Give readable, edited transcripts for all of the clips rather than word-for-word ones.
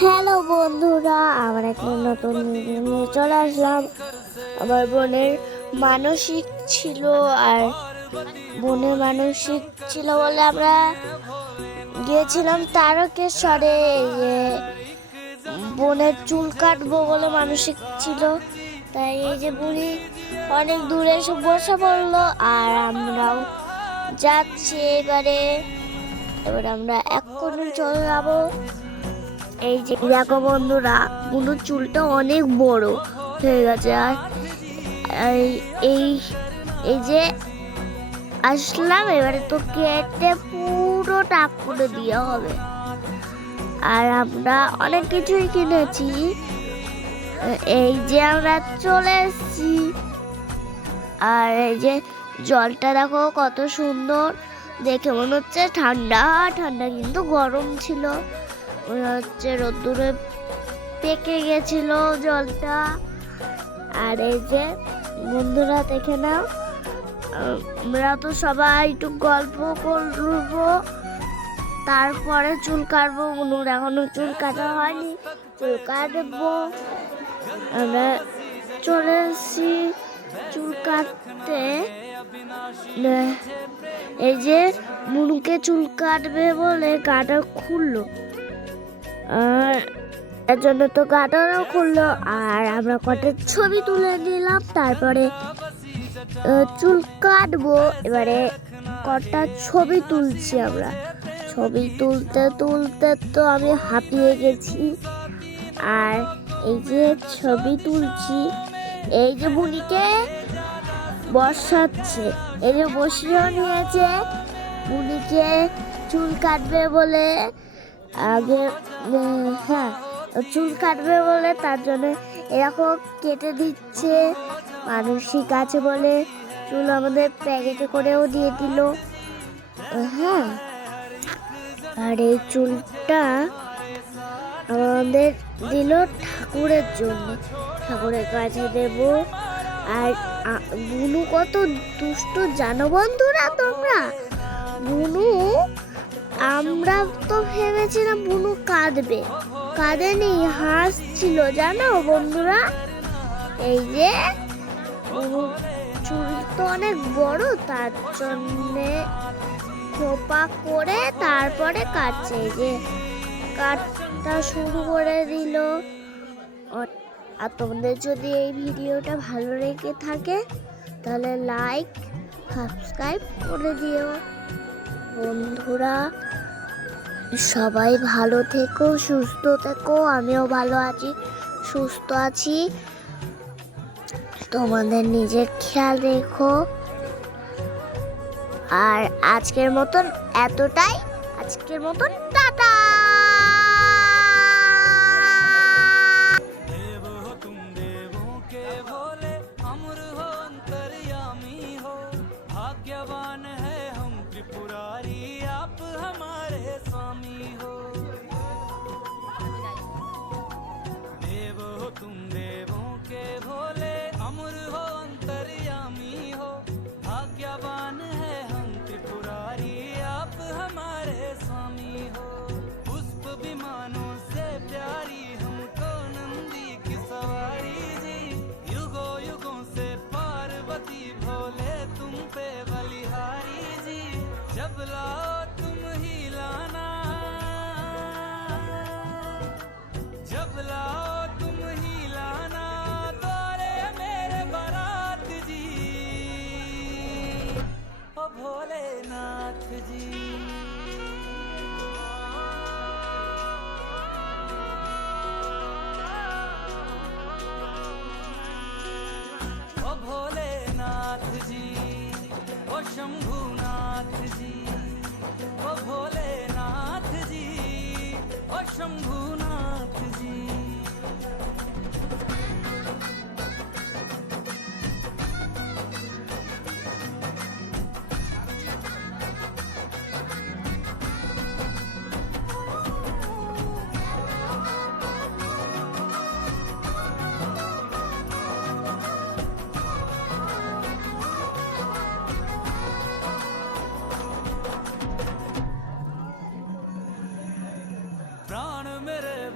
Hello বন্ধুরা, আমার একটা নতুন ভিডিও নিয়ে চলে আসলাম। আমার বোনের মানসিক ছিল, আর বোনের মানসিক ছিল বলে আমরা গিয়েছিলাম তারকেশ্বরে। বোনের চুল কাটবো বলে মানসিক ছিল, তাই এই যে বুড়ি অনেক দূরে এসে বসে পড়লো, আর আমরাও যাচ্ছি। এবারে আমরা এক্ষুনি চলে যাবো। এই যে দেখো বন্ধুরা, বুনুর চুলটা অনেক বড় হয়ে গেছে, আর এই এই যে আসলাম, এবারে তো কেটে পুরো টাক করে দেওয়া হবে। আর আমরা অনেক কিছুই কিনেছি। এই যে আমরা চলে এসেছি, আর এই যে জলটা দেখো কত সুন্দর, দেখে মনে হচ্ছে ঠান্ডা ঠান্ডা, কিন্তু গরম ছিল। মনে হচ্ছে রোদ্দুরে পেকে গেছিল জলটা। আর এই যে বন্ধুরা দেখে নাও, আমরা তো সবাই একটু গল্প করবো, তারপরে চুল কাটবো। বন্ধুরা এখনো চুল কাটা হয়নি, চুল কাটবো। আমরা চলে এসেছি চুল কাটতে। এই যে মুনুকে চুল কাটবে বলে গাটা খুললো, আর এর জন্য তো গাটারও খুললো, আর আমরা কটা ছবি তুলে নিলাম। তারপরে চুল কাটবো, এবারে কটা ছবি তুলছি আমরা। ছবি তুলতে তুলতে তো আমি হাঁপিয়ে গেছি। আর এই যে ছবি তুলছি, এই যে বুনিকে বসাচ্ছে, এই যে বসিয়েও নিয়েছে বুনিকে চুল কাটবে বলে। আগে হ্যাঁ, চুল কাটবে বলে তার জন্য এরকম কেটে দিচ্ছে। মানসিক আছে বলে চুল আমাদের প্যাকেটে করেও দিয়ে দিল। হ্যাঁ, আর এই চুলটা আমাদের দিল ঠাকুরের জন্য, ঠাকুরের কাছে দেব। আর বুনু কত দুষ্ট জানো বন্ধুরা তোমরা। বুনু, আমরা তো ভেবেছিলাম বুনু কাঁদবে, কাঁদেনি, হাসছিল জানো বন্ধুরা। এই যে বুনু চুল তো অনেক বড়, তার জন্যে খোপা করে তারপরে কাটছে। এই যে কাটটা শুরু করে দিল। আর তোমাদের যদি এই ভিডিওটা ভালো লেগে থাকে তাহলে লাইক সাবস্ক্রাইব করে দিও বন্ধুরা। সবাই ভালো থেকো, সুস্থ থেকো। আমিও ভালো আছি, সুস্থ আছি। তোমাদের নিজের খেয়াল রেখো। আর আজকের মতন এতটাই, আজকের মতন টাটা। भाग्यवान है हम त्रिपुरारी, आप हमारे स्वामी हो। देव हो तुम देवों के भोले, अमर हो अंतर्यामी हो। भाग्यवान है हम त्रिपुरारी, आप हमारे स्वामी हो। पुष्प विमानों से प्यारी हमको नंदी की सवारी जी। युगों युगों से पार्वती भोले तुम पे बलिहारी जी। जब लाओ तुम ही लाना, जब लाओ तुम ही लाना द्वारे मेरे बारात जी। ओ भोलेनाथ जी, ओ भोलेनाथ जी, ओ शंभुनाथ जी, ओ भोलेनाथ जी, ओ शंभुनाथ जी।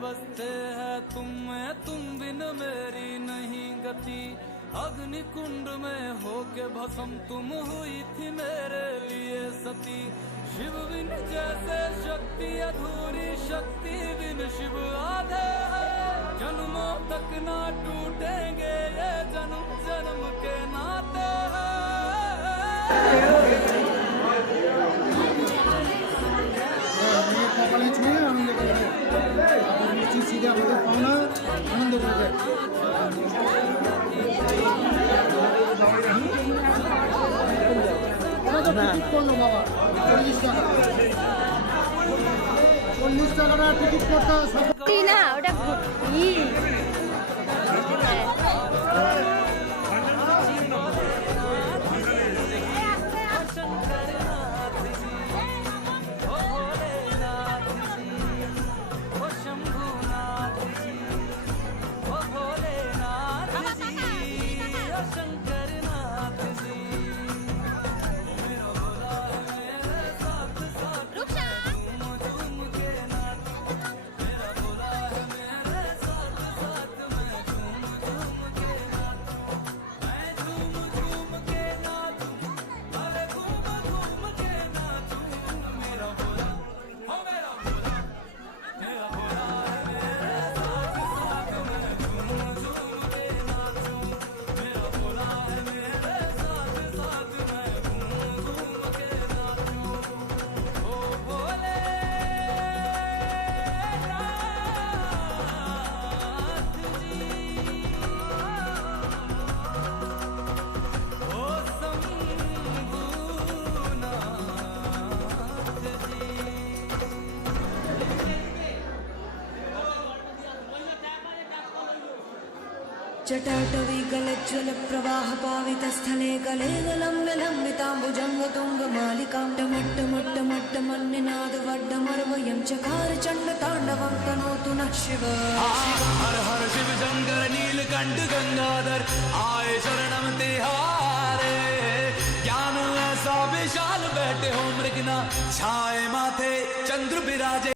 बसते हैं तुम में, तुम बिन मेरी नहीं गति। अग्नि कुंड में होके भस्म तुम हुई थी मेरे लिए सती। शिव बिन जैसे शक्ति अधूरी, शक्ति बिन शिव आधे हैं। जन्मों तक ना टूटेंगे ये जन्म जन्म के नाते हैं। কপালে ছুঁয়ে আনন্দ করে নিশ্চিত সিধে আমাদের পাওনা আনন্দ করবে। টিকিট করলো বাবা 40 টাকা, 40 টাকাটা টিকিট করতে সত্যি না ওটা जटाटवी गलज्ज्वल प्रवाह पावित स्थले गले गलम्ब्य लम्बिताम्बुजङ्ग तुङ्ग मालिकां टमट्टमट्टमट्टमन्निनाद वड्डमर्वयं चकार चण्ड ताण्डवं तनोतु नः शिव। हर हर शिव शंकर नीलकंठ गंगाधर आए शरणम तिहारे। ज्ञान ऐसा विशाल बैठे हो मृगना छाए माथे चंद्र विराजे।